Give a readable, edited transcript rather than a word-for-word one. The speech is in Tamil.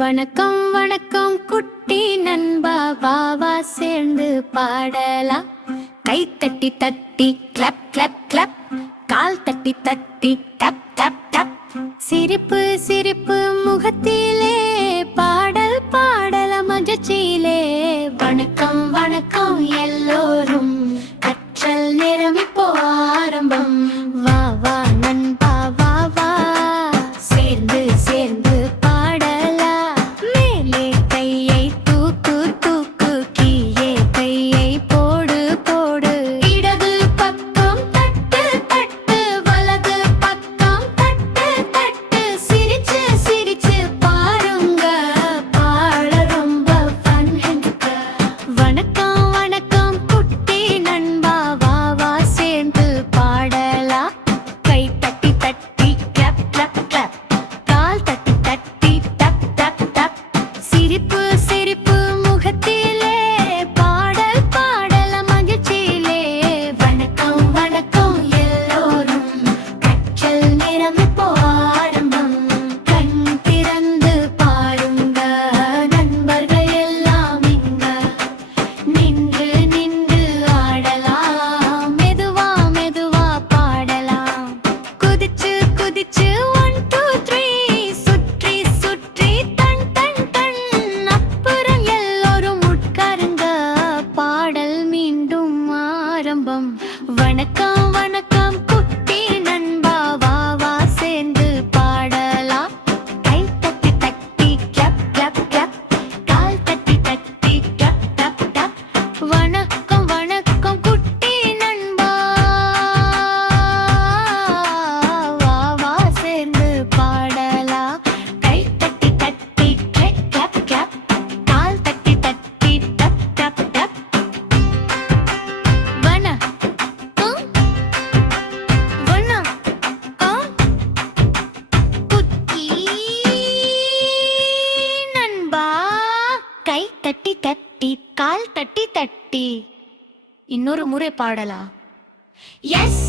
வணக்கம் வணக்கம் குட்டி நண்பா, வாவா சேர்ந்து பாடலாம். கை தட்டி தட்டி கிளப் கிளப் கிளப், கால் தட்டி தட்டி டப் டப் டப். சிரிப்பு சிரிப்பு முகத்திலே, பாடல் பாடல மகிழ்ச்சியிலே. வணக்கம் வணக்கம் எல்லோரும், கற்றல் நேரம் இப்போ ஆரம்பம். வா வா நண்பா வா வா, சேர்ந்து சேர்ந்து பாடலாம். மேலே கையை தூக்கு தூக்கு, கீழே கையை போடு போடு. இடது பக்கம் தட்டு தட்டு, வலது பக்கம் தட்டு தட்டு. சிரிச்சு சிரிச்சு பாருங்க, பாட ரொம்ப fun. வணக்கம் வணக்கம் குட்டி நண்பா, வா வா சேர்ந்து பாடலாம். கை தட்டி தட்டி கிளப் கிளப் கிளப், கால் தட்டி தட்டி டப் டப் டப். சிரிப்பு சிரிப்பு முகத்திலே, பாடல் பாடல மகிழ்ச்சியிலே. வணக்கம் வணக்கம் எல்லோரும், கற்றல் நேரம் இப்போ ஆரம்பம். கண் திறந்து பாருங்க, நண்பர்கள் எல்லாம் இங்க. நின்று நின்று ஆடலாம், மெதுவா மெதுவா பாடலாம். குதிச்சு குதிச்சு 1 2 3, சுற்றி சுற்றி டன் டன் டன். அப்புறம் எல்லோரும் உட்காருங்க, பாடல் மீண்டும் ஆரம்பம். வணக்கம் வணக்கம் குட்டி நண்பா, வா வா சேர்ந்து பாடலாம். கை தட்டி தட்டி கிளப் கிளப் கிளப், கால் தட்டி தட்டி டப் டப் டப். வணக்கம் வணக்கம் குட்டி நண்பா, வா வா சேர்ந்து பாடலாம். கை தட்டி தட்டி கிளப் கிளப் கிளப், கால் தட்டி தட்டி டப் டப் டப். வணக்கம் வணக்கம் குட்டி நண்பா. கை தட்டி தட்டி, கால் தட்டி தட்டி. இன்னொரு முறை பாடலாம். எஸ்